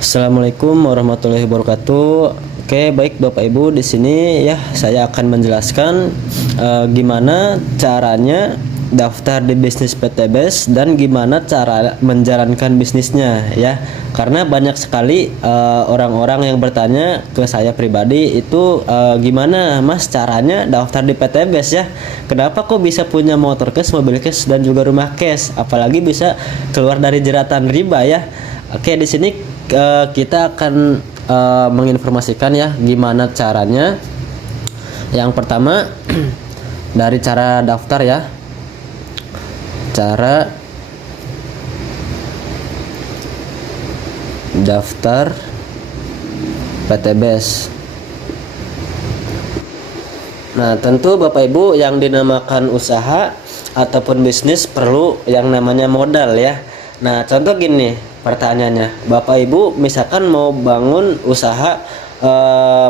Assalamualaikum warahmatullahi wabarakatuh. Oke, baik Bapak Ibu, di sini ya saya akan menjelaskan gimana caranya daftar di bisnis PTBS dan gimana cara menjalankan bisnisnya ya. Karena banyak sekali orang-orang yang bertanya ke saya pribadi itu gimana Mas caranya daftar di PTBS ya. Kenapa kok bisa punya motor cash, mobil cash dan juga rumah cash, apalagi bisa keluar dari jeratan riba ya. Oke, di sini kita akan menginformasikan ya gimana caranya. Yang pertama dari cara daftar ya. Cara daftar PTBS. Nah, tentu Bapak Ibu yang dinamakan usaha ataupun bisnis perlu yang namanya modal ya. Nah, contoh gini pertanyaannya, Bapak Ibu misalkan mau bangun usaha,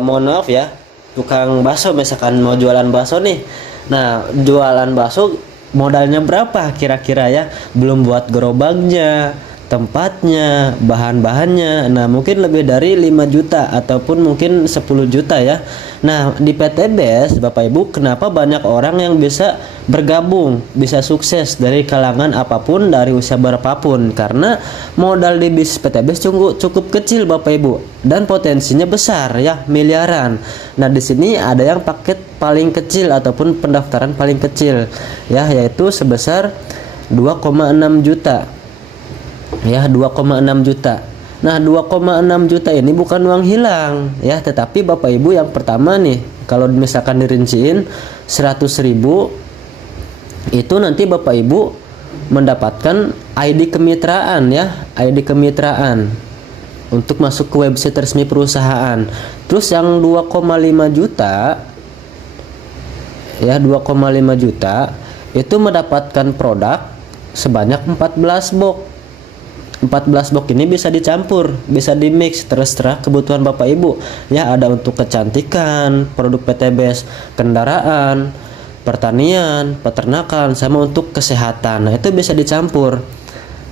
mohon maaf ya, tukang bakso, misalkan mau jualan bakso nih. Nah, jualan bakso modalnya berapa kira-kira ya? Belum buat gerobaknya, tempatnya, bahan-bahannya. Nah, mungkin lebih dari 5 juta ataupun mungkin 10 juta ya. Nah, di PTBS Bapak Ibu, kenapa banyak orang yang bisa bergabung, bisa sukses dari kalangan apapun, dari usia berapapun? Karena modal di bisnis PTBS cukup kecil Bapak Ibu, dan potensinya besar ya, miliaran. Nah, di sini ada yang paket paling kecil ataupun pendaftaran paling kecil ya, yaitu sebesar 2,6 juta. Ya, 2,6 juta. Nah, 2,6 juta ini bukan uang hilang ya, tetapi Bapak Ibu yang pertama nih, kalau misalkan dirinciin 100.000 itu nanti Bapak Ibu mendapatkan ID kemitraan ya, ID kemitraan untuk masuk ke website resmi perusahaan. Terus yang 2,5 juta ya, 2,5 juta itu mendapatkan produk sebanyak 14 box. 14 box ini bisa dicampur, bisa dimix, terserah kebutuhan Bapak Ibu ya. Ada untuk kecantikan, produk PTBS, kendaraan, pertanian, peternakan, sama untuk kesehatan. Nah, itu bisa dicampur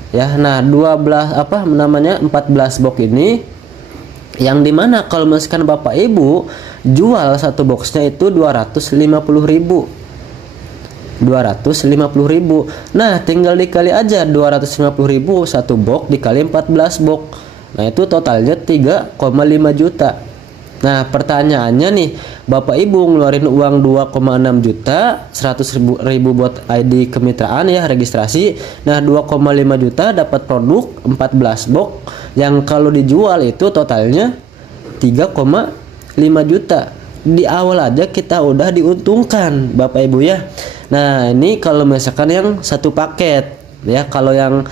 ya. Nah, 14 box ini yang dimana kalau misalkan Bapak Ibu jual satu boxnya itu 250.000. Nah, tinggal dikali aja 250.000 satu box dikali 14 box. Nah, itu totalnya 3,5 juta. Nah, pertanyaannya nih, Bapak Ibu ngeluarin uang 2,6 juta, 100.000 buat ID kemitraan ya, registrasi. Nah, 2,5 juta dapat produk 14 box yang kalau dijual itu totalnya 3,5 juta. Di awal aja kita udah diuntungkan Bapak Ibu ya. Nah, ini kalau misalkan yang satu paket ya. Kalau yang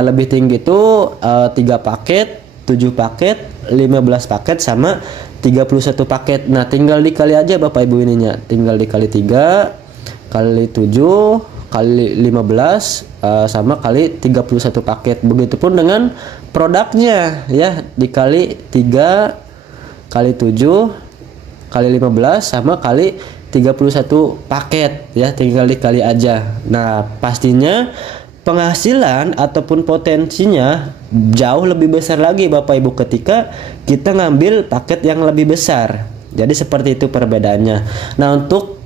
lebih tinggi itu 3 paket, 7 paket, 15 paket sama 31 paket. Nah, tinggal dikali aja Bapak Ibu ininya. Tinggal dikali 3 kali 7 kali 15 sama kali 31 paket. Begitupun dengan produknya ya, dikali 3 kali 7 kali 15 sama kali 31 paket ya, tinggal dikali aja. Nah, pastinya penghasilan ataupun potensinya jauh lebih besar lagi Bapak Ibu ketika kita ngambil paket yang lebih besar. Jadi seperti itu perbedaannya. Nah, untuk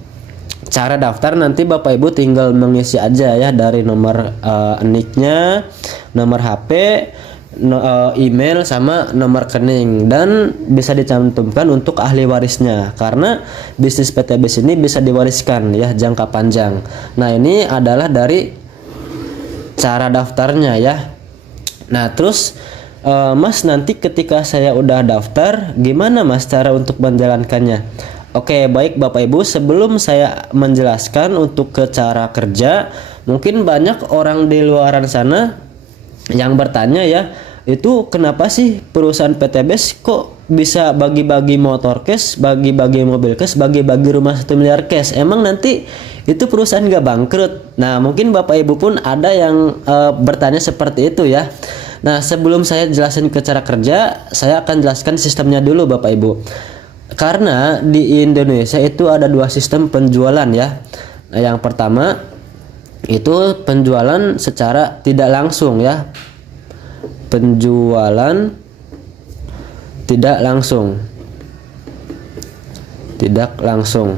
cara daftar nanti Bapak Ibu tinggal mengisi aja ya, dari nomor NIK-nya, nomor HP, email sama nomor rekening, dan bisa dicantumkan untuk ahli warisnya karena bisnis PTBS ini bisa diwariskan ya jangka panjang. Nah, ini adalah dari cara daftarnya ya. Nah, terus Mas, nanti ketika saya udah daftar gimana Mas cara untuk menjalankannya? Oke, baik Bapak Ibu, sebelum saya menjelaskan untuk ke cara kerja, mungkin banyak orang di luaran sana yang bertanya ya, itu kenapa sih perusahaan PTBS kok bisa bagi-bagi motor cash, bagi-bagi mobil cash, bagi-bagi rumah 1 miliar cash? Emang nanti itu perusahaan nggak bangkrut? Nah, mungkin Bapak Ibu pun ada yang bertanya seperti itu ya. Nah, sebelum saya jelasin ke cara kerja, saya akan jelaskan sistemnya dulu Bapak Ibu. Karena di Indonesia itu ada 2 sistem penjualan ya. Nah, yang pertama itu penjualan secara tidak langsung ya, penjualan tidak langsung. Tidak langsung.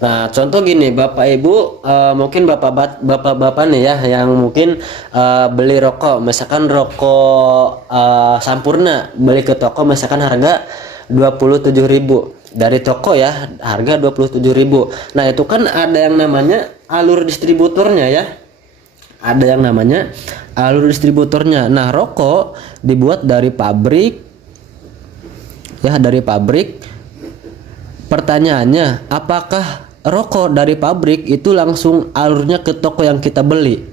Nah, contoh gini, Bapak Ibu, mungkin Bapak-bapak nih ya yang mungkin beli rokok, misalkan rokok Sampurna, beli ke toko misalkan harga 27.000 dari toko ya, harga 27.000. Nah, itu kan ada yang namanya alur distributornya ya. Ada yang namanya alur distributornya. Nah, rokok dibuat dari pabrik ya, dari pabrik. Pertanyaannya, apakah rokok dari pabrik itu langsung alurnya ke toko yang kita beli?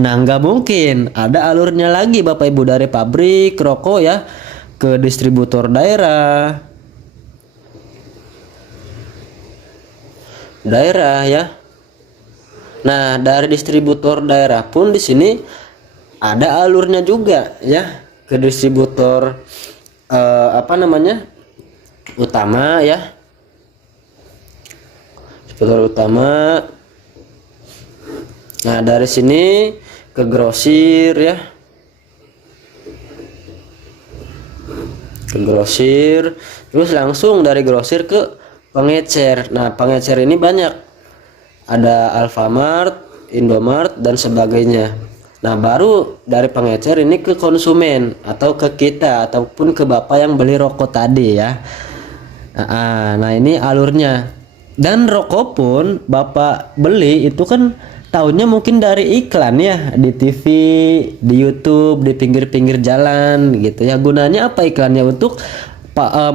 Nah, nggak mungkin. Ada alurnya lagi Bapak Ibu, dari pabrik rokok ya ke distributor daerah ya. Nah, dari distributor daerah pun di sini ada alurnya juga ya ke distributor utama ya. Distributor utama. Nah, dari sini ke grosir ya. Ke grosir, terus langsung dari grosir ke pengecer. Nah, pengecer ini banyak. Ada Alfamart, Indomart dan sebagainya. Nah, baru dari pengecer ini ke konsumen atau ke kita ataupun ke Bapak yang beli rokok tadi ya. Nah, ini alurnya. Dan rokok pun Bapak beli itu kan tahunnya mungkin dari iklan ya, di TV, di YouTube, di pinggir-pinggir jalan gitu ya. Gunanya apa iklannya? Untuk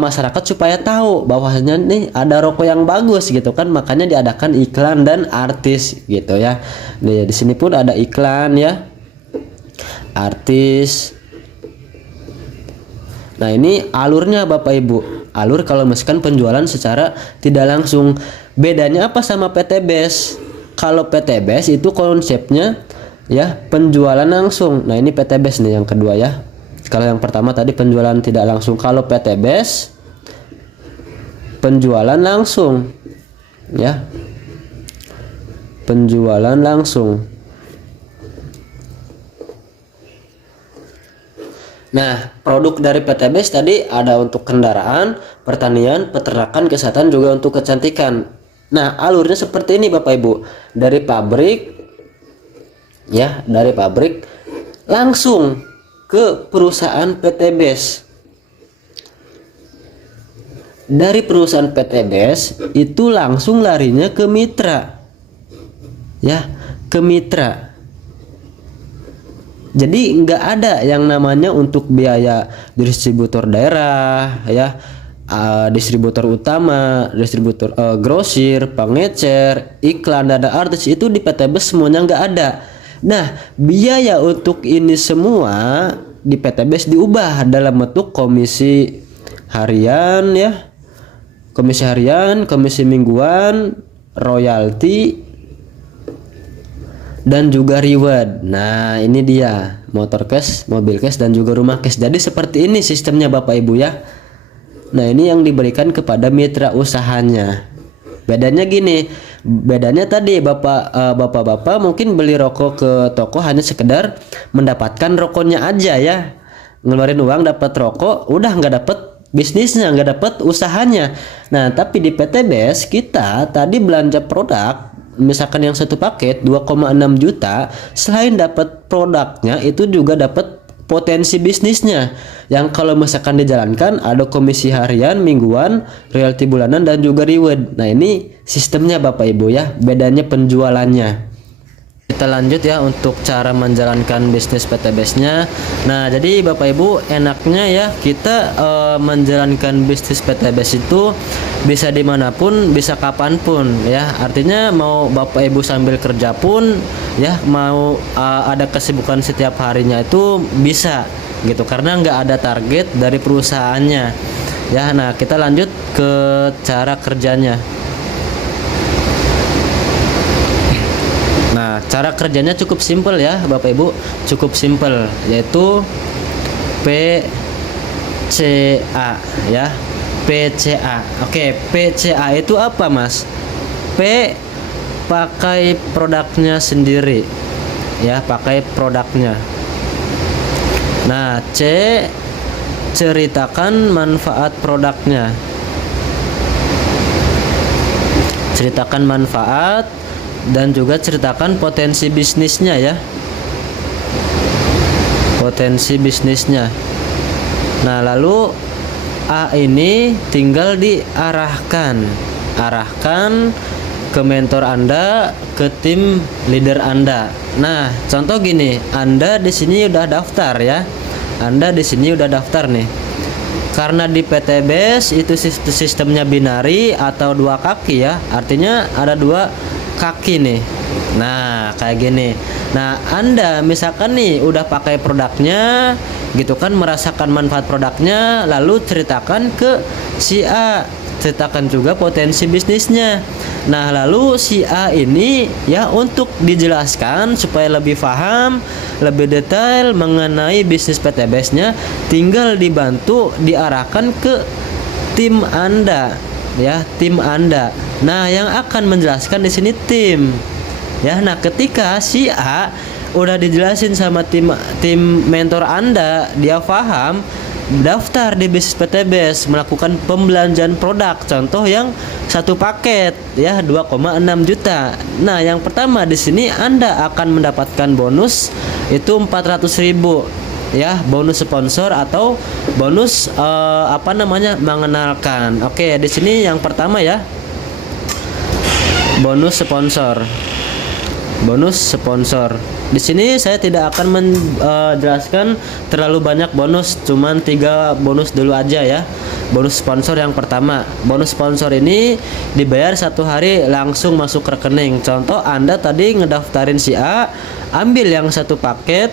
masyarakat supaya tahu bahwasanya nih ada rokok yang bagus gitu kan, makanya diadakan iklan dan artis gitu ya. Di sini pun ada iklan ya, artis. Nah, ini alurnya Bapak Ibu. Alur kalau misalkan penjualan secara tidak langsung. Bedanya apa sama PTBS? Kalau PTBS itu konsepnya ya penjualan langsung. Nah, ini PTBS nih yang kedua ya. Kalau yang pertama tadi penjualan tidak langsung. Kalau PTBS penjualan langsung ya. Penjualan langsung. Nah, produk dari PTBS tadi ada untuk kendaraan, pertanian, peternakan, kesehatan, juga untuk kecantikan. Nah, alurnya seperti ini Bapak Ibu. Dari pabrik ya, dari pabrik langsung ke perusahaan PTBS. Dari perusahaan PTBS itu langsung larinya ke mitra. Ya, ke mitra. Jadi nggak ada yang namanya untuk biaya distributor daerah ya, distributor utama, distributor grosir, pengecer, iklan, ada artis, itu di PTBS semuanya nggak ada. Nah, biaya untuk ini semua di PTBS diubah dalam bentuk komisi harian ya, komisi harian, komisi mingguan, royalti, dan juga reward. Nah, ini dia motor cash, mobil cash, dan juga rumah cash. Jadi seperti ini sistemnya Bapak Ibu ya. Nah, ini yang diberikan kepada mitra usahanya. Bedanya gini, bedanya tadi bapak-bapak mungkin beli rokok ke toko hanya sekedar mendapatkan rokoknya aja ya, ngeluarin uang dapat rokok, udah nggak dapat bisnisnya, nggak dapat usahanya. Nah, tapi di PTBS kita tadi belanja produk, misalkan yang satu paket 2,6 juta, selain dapat produknya itu juga dapat potensi bisnisnya yang kalau misalkan dijalankan ada komisi harian, mingguan, royalti bulanan, dan juga reward. Nah, ini sistemnya Bapak Ibu ya, bedanya penjualannya. Kita lanjut ya untuk cara menjalankan bisnis PTBS-nya. Nah, jadi Bapak Ibu enaknya ya kita menjalankan bisnis PTBS itu bisa dimanapun, bisa kapanpun ya. Artinya mau Bapak Ibu sambil kerja pun ya, mau ada kesibukan setiap harinya itu bisa gitu, karena nggak ada target dari perusahaannya ya. Nah, kita lanjut ke cara kerjanya. Nah, cara kerjanya cukup simpel ya Bapak Ibu, cukup simpel, yaitu PCA ya, PCA. Oke, PCA itu apa Mas? P pakai produknya sendiri ya, pakai produknya. Nah, C, ceritakan manfaat produknya. Ceritakan manfaat dan juga ceritakan potensi bisnisnya ya. Potensi bisnisnya. Nah, lalu A ini tinggal diarahkan. Arahkan ke mentor Anda, ke tim leader Anda. Nah, contoh gini, Anda di sini udah daftar ya. Anda di sini udah daftar nih. Karena di PTBS itu sistemnya binari atau dua kaki ya. Artinya ada dua kaki nih. Nah, kayak gini. Nah, Anda misalkan nih udah pakai produknya gitu kan, merasakan manfaat produknya, lalu ceritakan ke si A, ceritakan juga potensi bisnisnya. Nah, lalu si A ini ya untuk dijelaskan supaya lebih paham, lebih detail mengenai bisnis PTBS-nya, tinggal dibantu diarahkan ke tim Anda ya, tim Anda. Nah, yang akan menjelaskan di sini tim. Ya, nah ketika si A udah dijelasin sama tim mentor Anda, dia paham, daftar di bisnis PTBS, melakukan pembelanjaan produk. Contoh yang satu paket ya 2,6 juta. Nah, yang pertama di sini Anda akan mendapatkan bonus itu 400.000 ya, bonus sponsor atau bonus mengenalkan. Oke, di sini yang pertama ya, bonus sponsor. Bonus sponsor. Di sini saya tidak akan menjelaskan terlalu banyak bonus, cuman 3 bonus dulu aja ya. Bonus sponsor yang pertama. Bonus sponsor ini dibayar 1 hari langsung masuk rekening. Contoh Anda tadi ngedaftarin si A, ambil yang satu paket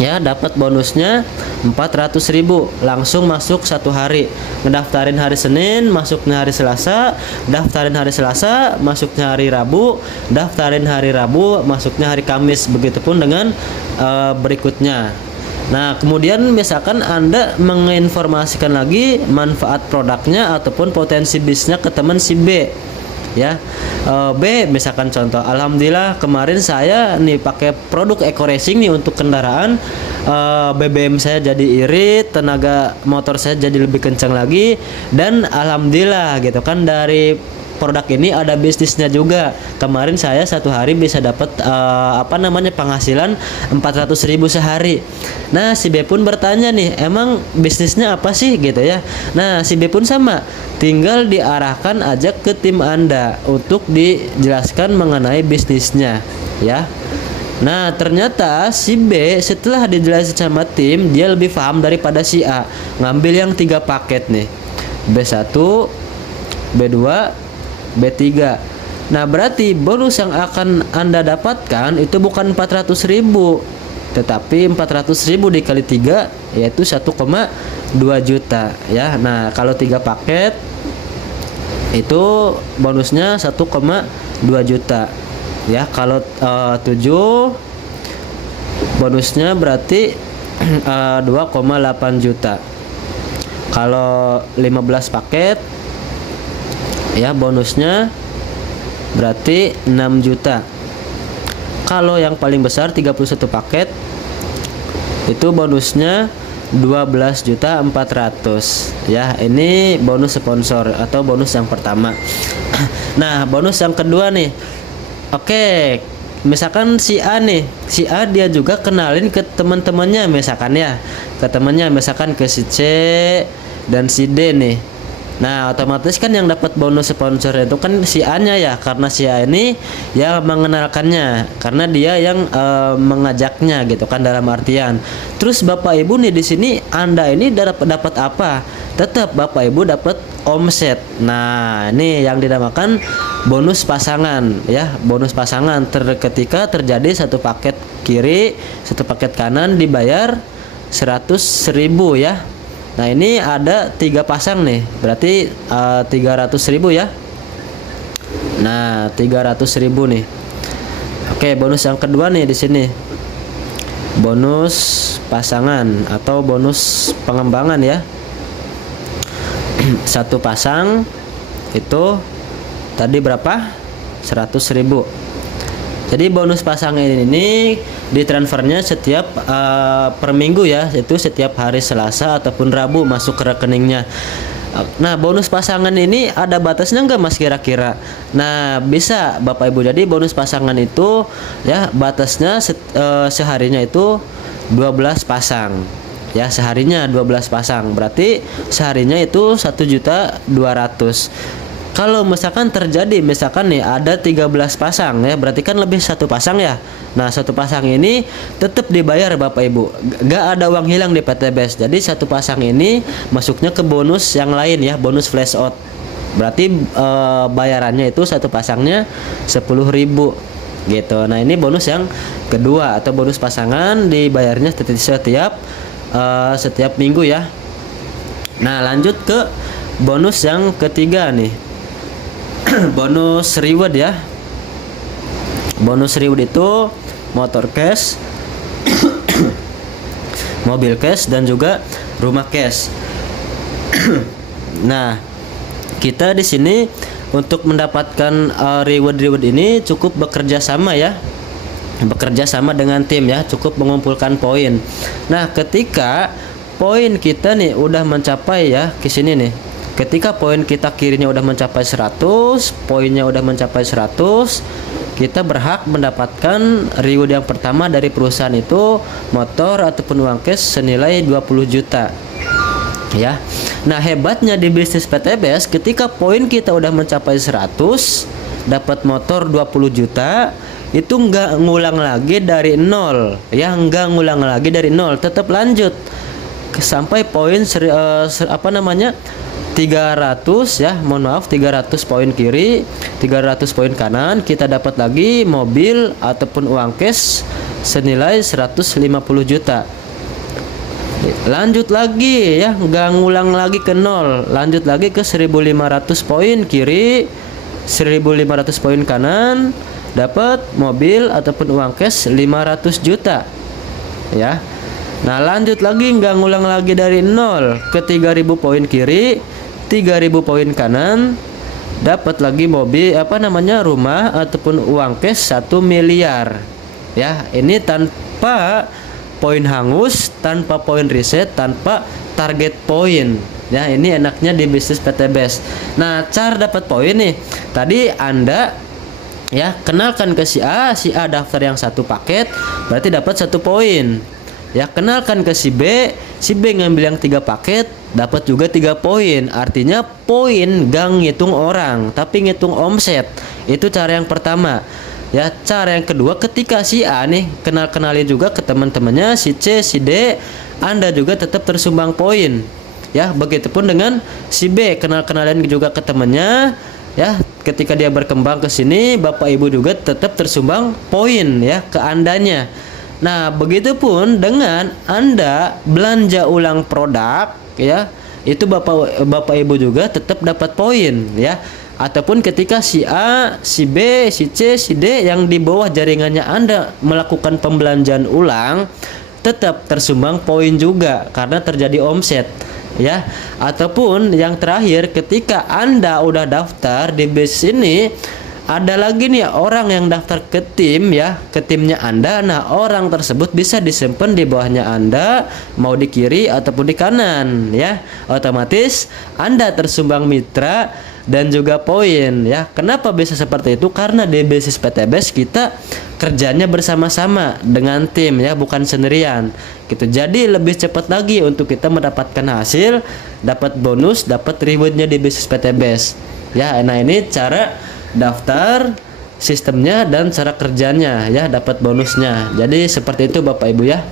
ya, dapat bonusnya 400.000 langsung masuk 1 hari. Ngedaftarin hari Senin, masuknya hari Selasa, daftarin hari Selasa, masuknya hari Rabu, daftarin hari Rabu, masuknya hari Kamis. Begitupun dengan berikutnya. Nah, kemudian misalkan Anda menginformasikan lagi manfaat produknya ataupun potensi bisnisnya ke teman si B ya. B misalkan contoh, alhamdulillah kemarin saya nih pakai produk Eco Racing nih untuk kendaraan, BBM saya jadi irit, tenaga motor saya jadi lebih kencang lagi, dan alhamdulillah gitu kan, dari produk ini ada bisnisnya juga. Kemarin saya 1 hari bisa dapat penghasilan 400.000 sehari. Nah, si B pun bertanya nih, emang bisnisnya apa sih gitu ya. Nah, si B pun sama, tinggal diarahkan aja ke tim Anda untuk dijelaskan mengenai bisnisnya ya. Nah, ternyata si B setelah dijelasin sama tim, dia lebih paham daripada si A. Ngambil yang 3 paket nih, B1, B2, B3. Nah, berarti bonus yang akan Anda dapatkan itu bukan 400.000, tetapi 400.000 dikali 3 yaitu 1,2 juta ya. Nah, kalau 3 paket itu bonusnya 1,2 juta ya. Kalau 7 bonusnya berarti 2,8 juta. Kalau 15 paket ya, bonusnya berarti 6 juta. Kalau yang paling besar 31 paket itu bonusnya 12.400.000 ya. Ini bonus sponsor atau bonus yang pertama. Nah, bonus yang kedua nih. Oke, misalkan si A nih, si A dia juga kenalin ke teman-temannya misalkan ya, ke temannya misalkan ke si C dan si D nih. Nah, otomatis kan yang dapat bonus sponsor itu kan si A-nya ya, karena si A ini ya mengenalkannya, karena dia yang mengajaknya gitu kan, dalam artian. Terus Bapak Ibu nih di sini Anda ini dapat apa? Tetap Bapak Ibu dapat omset. Nah, ini yang dinamakan bonus pasangan ya, bonus pasangan ketika terjadi satu paket kiri, satu paket kanan dibayar 100.000 ya. Nah, ini ada 3 pasang nih, berarti 300.000 ya. Nah, 300.000 nih. Oke, bonus yang kedua nih di sini, bonus pasangan atau bonus pengembangan ya. Satu pasang itu tadi berapa? 100.000. Jadi bonus pasangan ini ditransfernya setiap per minggu ya, itu setiap hari Selasa ataupun Rabu masuk ke rekeningnya. Nah, bonus pasangan ini ada batasnya nggak Mas kira-kira? Nah, bisa Bapak Ibu. Jadi bonus pasangan itu ya batasnya seharinya itu 12 pasang. Ya, seharinya 12 pasang. Berarti seharinya itu 1.200.000. Kalau misalkan terjadi misalkan nih ada 13 pasang ya, berarti kan lebih satu pasang ya. Nah, satu pasang ini tetap dibayar Bapak Ibu. Gak ada uang hilang di PTBS. Jadi satu pasang ini masuknya ke bonus yang lain ya, bonus flash out. Berarti bayarannya itu satu pasangnya 10.000 gitu. Nah, ini bonus yang kedua atau bonus pasangan dibayarnya setiap minggu ya. Nah, lanjut ke bonus yang ketiga nih. Bonus reward ya. Bonus reward itu motor cash, mobil cash, dan juga rumah cash. Nah, kita di sini untuk mendapatkan reward ini cukup bekerja sama ya. Bekerja sama dengan tim ya, cukup mengumpulkan poin. Nah, ketika poin kita nih udah mencapai ya ke sini nih. Ketika poin kita kirinya udah mencapai 100, poinnya udah mencapai 100, kita berhak mendapatkan reward yang pertama dari perusahaan itu motor ataupun uang cash senilai 20 juta. Ya. Nah, hebatnya di bisnis PTBS ketika poin kita udah mencapai 100, dapat motor 20 juta, itu nggak ngulang lagi dari nol. Ya, nggak ngulang lagi dari nol, tetap lanjut sampai poin 300 ya, mohon maaf 300 poin kiri, 300 poin kanan, kita dapat lagi mobil ataupun uang cash senilai 150 juta. Lanjut lagi ya, nggak ngulang lagi ke nol, lanjut lagi ke 1500 poin kiri, 1500 poin kanan, dapat mobil ataupun uang cash 500 juta ya. Nah, lanjut lagi nggak ngulang lagi dari nol ke 3000 poin kiri, 3000 poin kanan, dapat lagi mobil rumah ataupun uang cash 1 miliar. Ya, ini tanpa poin hangus, tanpa poin reset, tanpa target poin. Ya, ini enaknya di bisnis PTBS. Nah, cara dapat poin nih. Tadi Anda ya kenalkan ke si A daftar yang satu paket, berarti dapat 1 poin. Ya, kenalkan ke si B ngambil yang 3 paket, dapat juga 3 poin. Artinya poin gak ngitung orang, tapi ngitung omset. Itu cara yang pertama. Ya, cara yang kedua, ketika si A nih kenalin juga ke teman-temannya, si C, si D, Anda juga tetap tersumbang poin. Ya, begitupun dengan si B, kenalin juga ke temannya. Ya, ketika dia berkembang ke sini, Bapak Ibu juga tetap tersumbang poin ya ke Andanya. Nah, begitupun dengan Anda belanja ulang produk ya, itu Bapak Ibu juga tetap dapat poin ya. Ataupun ketika si A, si B, si C, si D yang di bawah jaringannya Anda melakukan pembelanjaan ulang, tetap tersumbang poin juga karena terjadi omset ya. Ataupun yang terakhir, ketika Anda udah daftar di bisnis ini, ada lagi nih orang yang daftar ke tim ya, ke timnya Anda. Nah, orang tersebut bisa disimpan di bawahnya Anda, mau di kiri ataupun di kanan ya. Otomatis Anda tersumbang mitra dan juga poin ya. Kenapa bisa seperti itu? Karena di bisnis PTBS kita kerjanya bersama-sama dengan tim ya, bukan sendirian gitu. Jadi lebih cepat lagi untuk kita mendapatkan hasil, dapat bonus, dapat rewardnya di bisnis PTBS ya. Nah, ini cara daftar, sistemnya, dan cara kerjanya ya, dapat bonusnya. Jadi seperti itu Bapak Ibu ya.